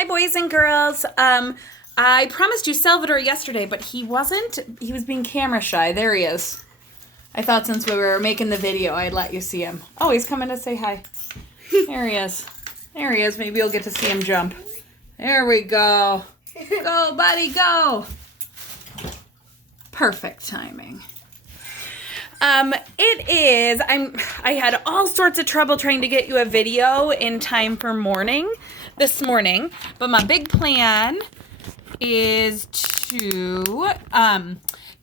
Hi, boys and girls. I promised you Salvador yesterday, but he wasn't. He was being camera shy. There he is. I thought since we were making the video, I'd let you see him. Oh, he's coming to say hi. There he is. There he is. Maybe you'll get to see him jump. There we go. Go, buddy, go. Perfect timing. It is. I had all sorts of trouble trying to get you a video in time for this morning, but my big plan is to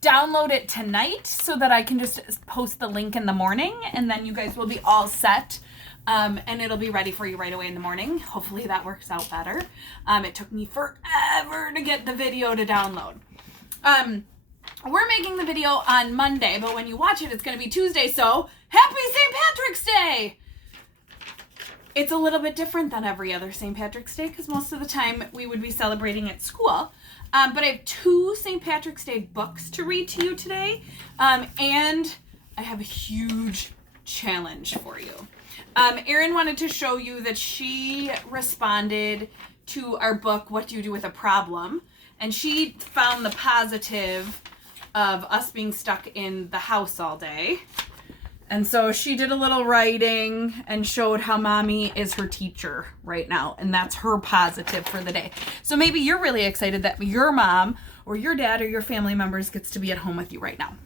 download it tonight so that I can just post the link in the morning, and then you guys will be all set, and it'll be ready for you right away in the morning. Hopefully that works out better. It took me forever to get the video to download. We're making the video on Monday, but when you watch it, it's going to be Tuesday, so happy St. Patrick's Day! It's a little bit different than every other St. Patrick's Day, because most of the time we would be celebrating at school. But I have 2 St. Patrick's Day books to read to you today, and I have a huge challenge for you. Erin wanted to show you that she responded to our book, What Do You Do With a Problem? And she found the positive of us being stuck in the house all day. And so she did a little writing and showed how mommy is her teacher right now. And that's her positive for the day. So maybe you're really excited that your mom or your dad or your family members gets to be at home with you right now.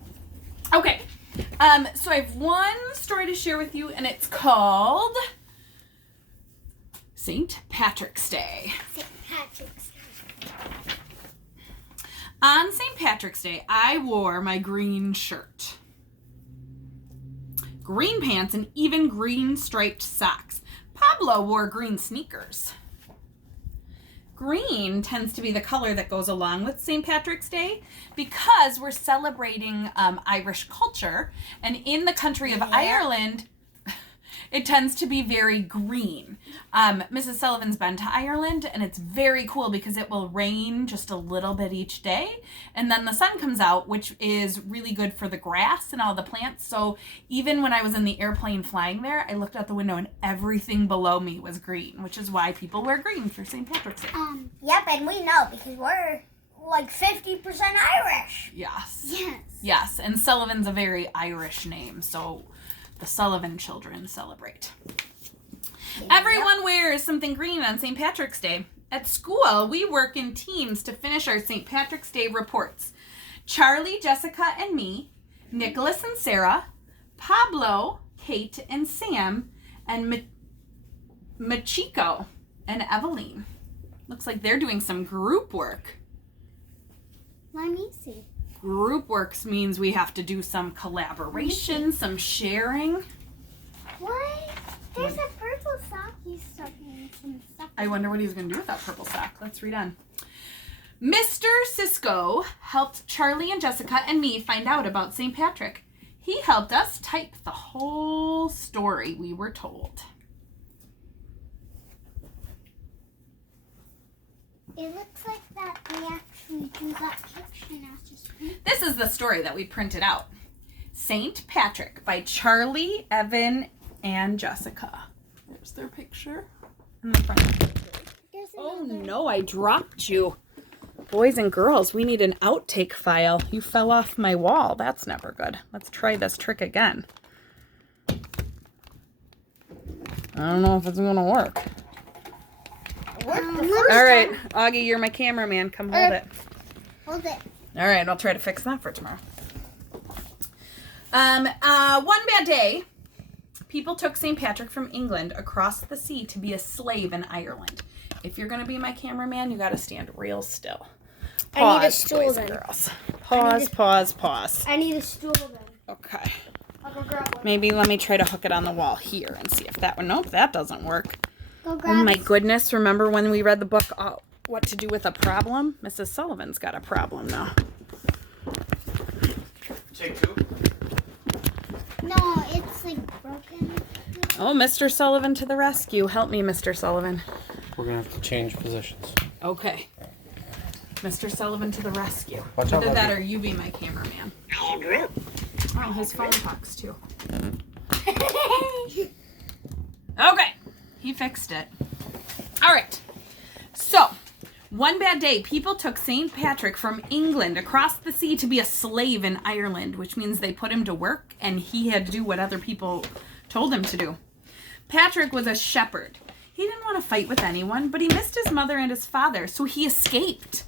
Okay. So I have one story to share with you, and it's called St. Patrick's Day. St. Patrick's Day. On St. Patrick's Day, I wore my green shirt, green pants, and even green striped socks. Pablo wore green sneakers. Green tends to be the color that goes along with St. Patrick's Day because we're celebrating Irish culture, and in the country of Ireland, it tends to be very green. Mrs. Sullivan's been to Ireland, and it's very cool because it will rain just a little bit each day, and then the sun comes out, which is really good for the grass and all the plants. So even when I was in the airplane flying there, I looked out the window and everything below me was green, which is why people wear green for St. Patrick's Day. Yep, and we know because we're like 50% Irish. Yes. Yes. Yes, and Sullivan's a very Irish name, so the Sullivan children celebrate. Everyone wears something green on St. Patrick's Day. At school, we work in teams to finish our St. Patrick's Day reports. Charlie, Jessica, and me, Nicholas and Sarah, Pablo, Kate, and Sam, and Machiko and Eveline. Looks like they're doing some group work. Let me see. Group works means we have to do some collaboration, some sharing. What? There's a purple sock he's stuck in some stuff. I wonder what he's going to do with that purple sock. Let's read on. Mr. Cisco helped Charlie and Jessica and me find out about St. Patrick. He helped us type the whole story we were told. It looks like that we actually do that picture now. This is the story that we printed out. St. Patrick by Charlie, Evan, and Jessica. There's their picture in the front. Oh no, I dropped you. Boys and girls, we need an outtake file. You fell off my wall. That's never good. Let's try this trick again. I don't know if it's going to work. All right, Augie, you're my cameraman. Come hold it. Hold it. All right, I'll try to fix that for tomorrow. One bad day, people took St. Patrick from England across the sea to be a slave in Ireland. If you're going to be my cameraman, you got to stand real still. Pause, I need a stool boys then. and girls. Pause. I need a stool then. Okay. I'll go grab one. Maybe let me try to hook it on the wall here and see if that one. Nope, that doesn't work. Go grab Oh my goodness, remember when we read the book, What to Do with a Problem? Mrs. Sullivan's got a problem now. Take 2. No, it's like broken. Oh, Mr. Sullivan to the rescue. Help me, Mr. Sullivan. We're going to have to change positions. Okay. Mr. Sullivan to the rescue. Watch out, Either that Bobby. or you be my cameraman. Oh, his phone talks too. Okay. He fixed it. All right. So, One bad day, people took St. Patrick from England across the sea to be a slave in Ireland, which means they put him to work and he had to do what other people told him to do. Patrick was a shepherd. He didn't want to fight with anyone, but he missed his mother and his father, so he escaped.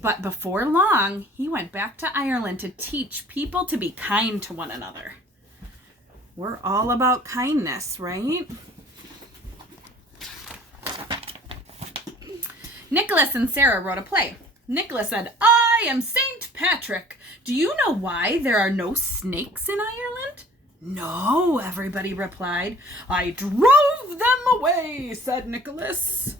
But before long, he went back to Ireland to teach people to be kind to one another. We're all about kindness, right? Nicholas and Sarah wrote a play. Nicholas said, "I am St. Patrick. Do you know why there are no snakes in Ireland?" "No," everybody replied. "I drove them away," said Nicholas.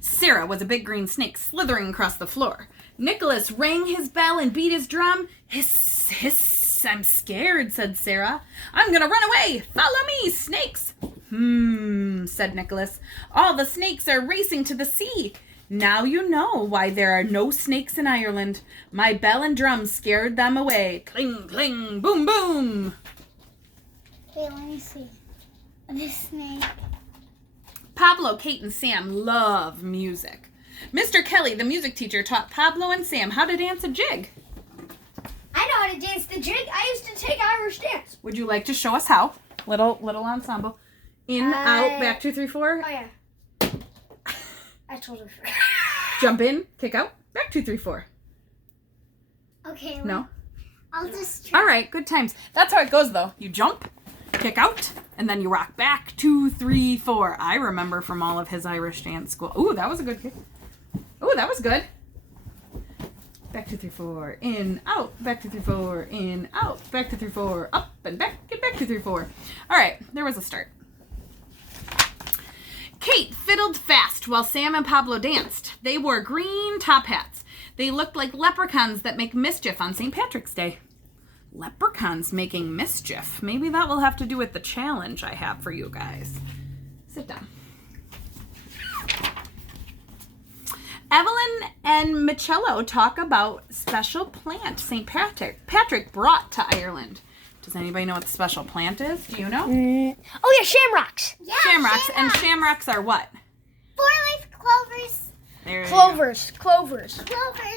Sarah was a big green snake slithering across the floor. Nicholas rang his bell and beat his drum. "Hiss, hiss, I'm scared," said Sarah. "I'm gonna run away. Follow me, snakes." Said Nicholas. "All the snakes are racing to the sea. Now you know why there are no snakes in Ireland. My bell and drum scared them away. Cling, cling, boom, boom." Okay, let me see. This snake. Pablo, Kate, and Sam love music. Mr. Kelly, the music teacher, taught Pablo and Sam how to dance a jig. I know how to dance the jig. I used to take Irish dance. Would you like to show us how? Little ensemble. In, out, back, 2, 3, 4. Oh, yeah. I told her first. Jump in, kick out, back, 2, 3, 4. Okay. No? I'll just try. All right, good times. That's how it goes, though. You jump, kick out, and then you rock back, 2, 3, 4. I remember from all of his Irish dance school. Ooh, that was a good kick. Ooh, that was good. Back, 2, 3, 4, in, out, back, 2, 3, 4, in, out, back, 2, 3, 4, up and back, 2, 3, 4. All right, there was a start. Kate fiddled fast while Sam and Pablo danced. They wore green top hats. They looked like leprechauns that make mischief on St. Patrick's Day. Leprechauns making mischief. Maybe that will have to do with the challenge I have for you guys. Sit down. Evelyn and Michello talk about special plant St. Patrick brought to Ireland. Does anybody know what the special plant is? Do you know? Oh yeah, shamrocks. Yeah, Shamrocks. And shamrocks are what? Four-leaf clovers. There you go. Clovers. Clovers.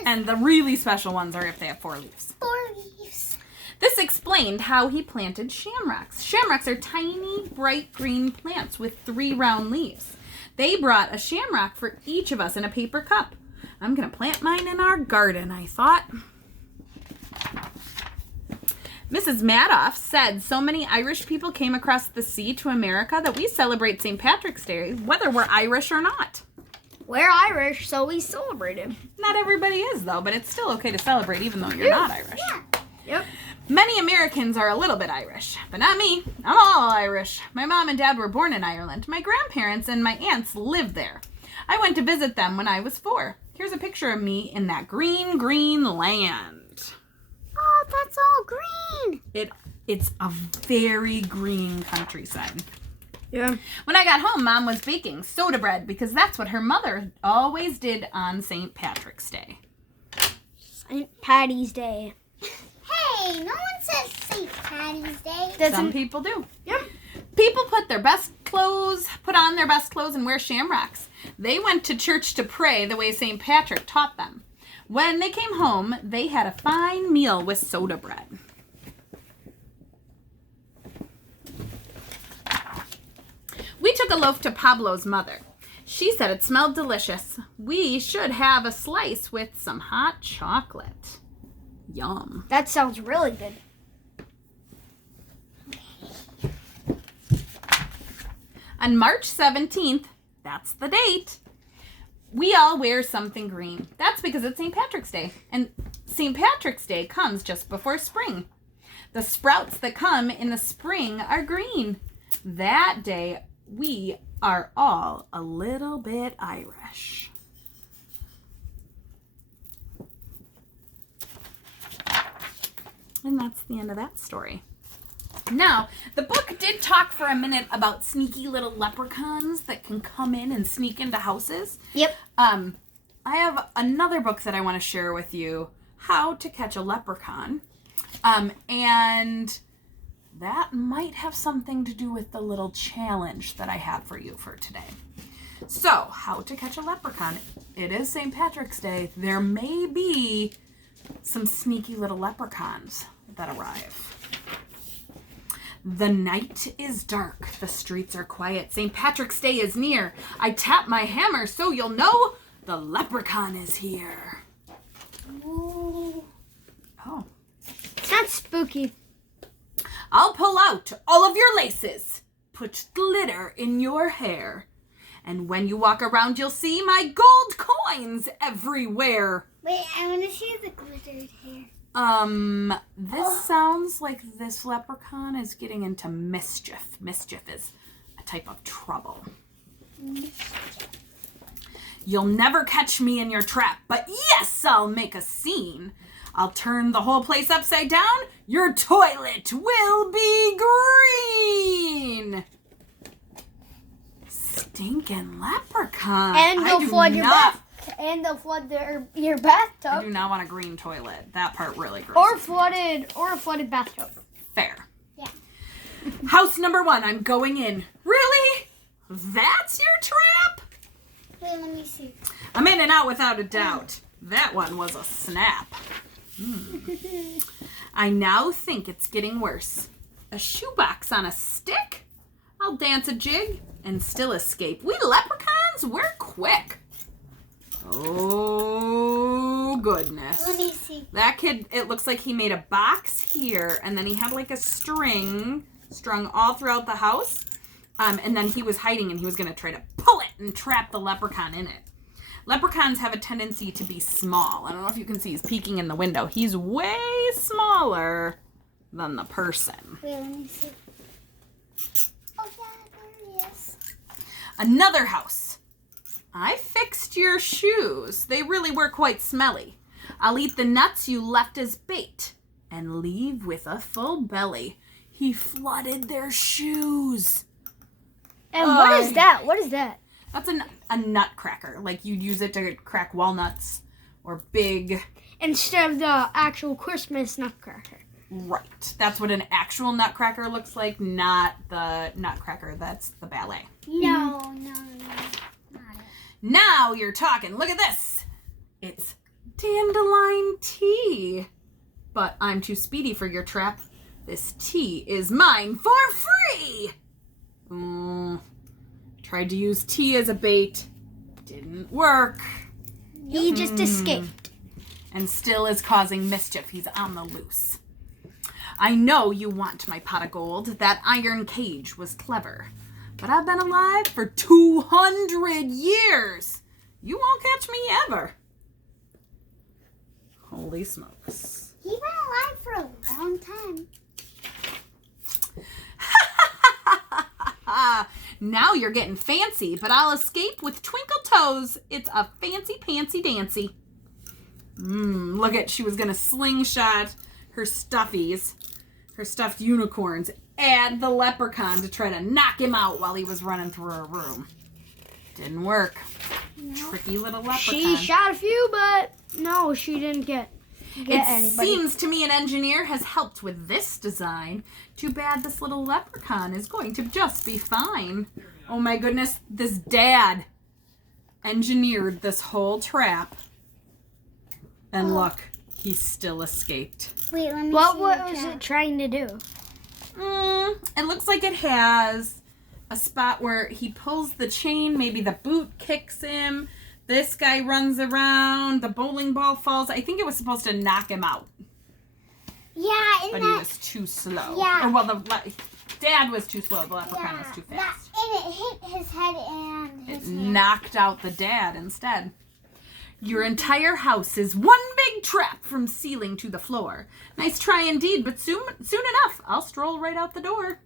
And the really special ones are if they have 4 leaves. 4 leaves. This explained how he planted shamrocks. Shamrocks are tiny, bright green plants with 3 round leaves. They brought a shamrock for each of us in a paper cup. I'm going to plant mine in our garden, I thought. Mrs. Madoff said so many Irish people came across the sea to America that we celebrate St. Patrick's Day, whether we're Irish or not. We're Irish, so we celebrate it. Not everybody is, though, but it's still okay to celebrate even though you're not Irish. Yeah. Yep. Many Americans are a little bit Irish, but not me. I'm all Irish. My mom and dad were born in Ireland. My grandparents and my aunts lived there. I went to visit them when I was 4. Here's a picture of me in that green, green land. Oh, that's all green. It's a very green countryside. Yeah. When I got home, Mom was baking soda bread because that's what her mother always did on St. Patrick's Day. St. Patty's Day. Hey, no one says St. Patty's Day. Some people do. Yep. People put on their best clothes and wear shamrocks. They went to church to pray the way St. Patrick taught them. When they came home, they had a fine meal with soda bread. We took a loaf to Pablo's mother. She said it smelled delicious. We should have a slice with some hot chocolate. Yum. That sounds really good. On March 17th, that's the date, we all wear something green. That's because it's St. Patrick's Day. And St. Patrick's Day comes just before spring. The sprouts that come in the spring are green. That day, we are all a little bit Irish. And that's the end of that story. Now, the book did talk for a minute about sneaky little leprechauns that can come in and sneak into houses. Yep. I have another book that I want to share with you, How to Catch a Leprechaun. And that might have something to do with the little challenge that I have for you for today. So, how to catch a leprechaun. It is St. Patrick's Day. There may be some sneaky little leprechauns that arrive. The night is dark. The streets are quiet. St. Patrick's Day is near. I tap my hammer so you'll know the leprechaun is here. Ooh. Oh. Sounds spooky. I'll pull out all of your laces, put glitter in your hair, and when you walk around, you'll see my gold coins everywhere. Wait, I want to see the glittered hair. This sounds like this leprechaun is getting into mischief. Mischief is a type of trouble. You'll never catch me in your trap, but yes, I'll make a scene. I'll turn the whole place upside down. Your toilet will be green. Stinking leprechaun. And they'll flood your bath. I Your bathtub. do not want a green toilet. That part really gross. Or a flooded bathtub. Fair. Yeah. House number 1, I'm going in. Really? That's your trap? Wait, let me see. I'm in and out without a doubt. That one was a snap. I now think it's getting worse. A shoebox on a stick? I'll dance a jig and still escape. We leprechauns, we're quick. Oh, goodness. Let me see. That kid, it looks like he made a box here, and then he had like a string strung all throughout the house. And then he was hiding, and he was going to try to pull it and trap the leprechaun in it. Leprechauns have a tendency to be small. I don't know if you can see, he's peeking in the window. He's way smaller than the person. Wait, let me see. Oh, yeah, there he is. Another house. I fixed your shoes. They really were quite smelly. I'll eat the nuts you left as bait and leave with a full belly. He flooded their shoes. And what is that? What is that? That's a nutcracker. Like you'd use it to crack walnuts or big. Instead of the actual Christmas nutcracker. Right. That's what an actual nutcracker looks like, not the nutcracker that's the ballet. No, not it. Now you're talking. Look at this. It's dandelion tea. But I'm too speedy for your trap. This tea is mine for free. Tried to use tea as a bait. Didn't work. He just escaped. And still is causing mischief. He's on the loose. I know you want my pot of gold. That iron cage was clever. But I've been alive for 200 years. You won't catch me ever. Holy smokes. He's been alive for a long time. Now you're getting fancy, but I'll escape with twinkle toes. It's a fancy pantsy dancy. Look at, she was going to slingshot her stuffies, her stuffed unicorns, at the leprechaun to try to knock him out while he was running through her room. Didn't work. Tricky little leprechaun. She shot a few, but no, she didn't get It anybody. seems to me an engineer has helped with this design. Too bad this little leprechaun is going to just be fine. Oh my goodness, this dad engineered this whole trap. And look, he still escaped. Wait, let me What see. was it trying to do? It looks like it has a spot where he pulls the chain, maybe the boot kicks him. This guy runs around, the bowling ball falls. I think it was supposed to knock him out. Yeah, and But that, he was too slow. Yeah. Or, well, the dad was too slow. The leprechaun was too that, fast. and it hit his head and It his hand. knocked out the dad instead. Your entire house is one big trap from ceiling to the floor. Nice try indeed, but soon enough, I'll stroll right out the door.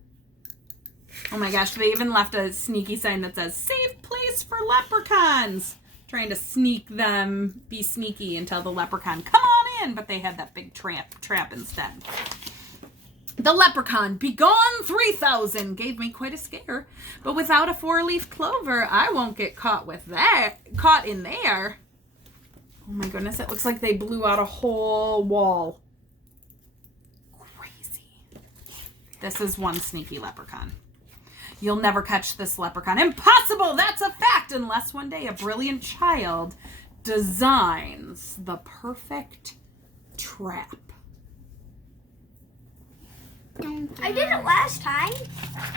Oh my gosh, they even left a sneaky sign that says, "Safe place for leprechauns." Trying to sneak them, be sneaky and tell the leprechaun, "Come on in," but they had that big trap instead. The leprechaun, begone 3,000, gave me quite a scare. But without a 4-leaf clover, I won't get caught in there. Oh my goodness, it looks like they blew out a whole wall. Crazy. This is one sneaky leprechaun. You'll never catch this leprechaun. Impossible! That's a fact! Unless one day a brilliant child designs the perfect trap. I did it last time.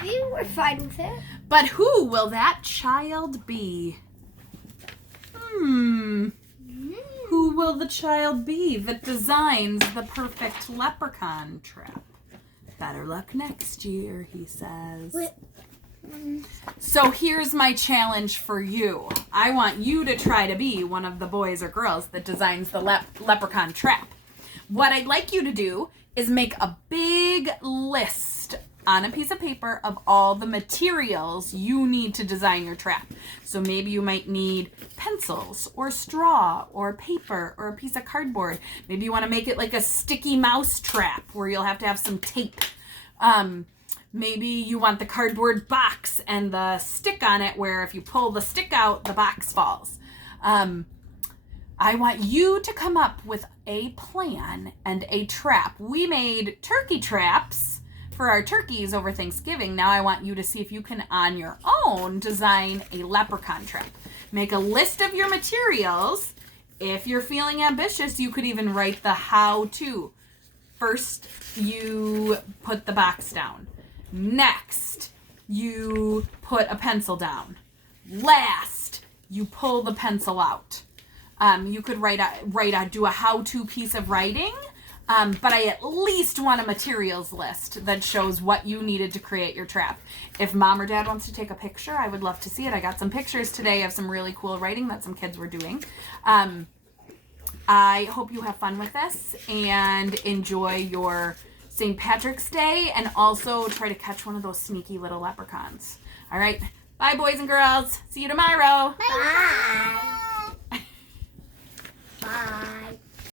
We were fine with it. But who will that child be? Who will the child be that designs the perfect leprechaun trap? Better luck next year, he says. So here's my challenge for you. I want you to try to be one of the boys or girls that designs the leprechaun trap. What I'd like you to do is make a big list on a piece of paper of all the materials you need to design your trap. So maybe you might need pencils or straw or paper or a piece of cardboard. Maybe you want to make it like a sticky mouse trap where you'll have to have some tape. Maybe you want the cardboard box and the stick on it where if you pull the stick out, the box falls. I want you to come up with a plan and a trap. We made turkey traps for our turkeys over Thanksgiving. Now I want you to see if you can, on your own, design a leprechaun trap. Make a list of your materials. If you're feeling ambitious, you could even write the how-to. First, you put the box down. Next, you put a pencil down. Last, you pull the pencil out. You could do a how-to piece of writing, but I at least want a materials list that shows what you needed to create your trap. If mom or dad wants to take a picture, I would love to see it. I got some pictures today of some really cool writing that some kids were doing. I hope you have fun with this and enjoy your St. Patrick's Day, and also try to catch one of those sneaky little leprechauns. All right. Bye, boys and girls. See you tomorrow. Bye.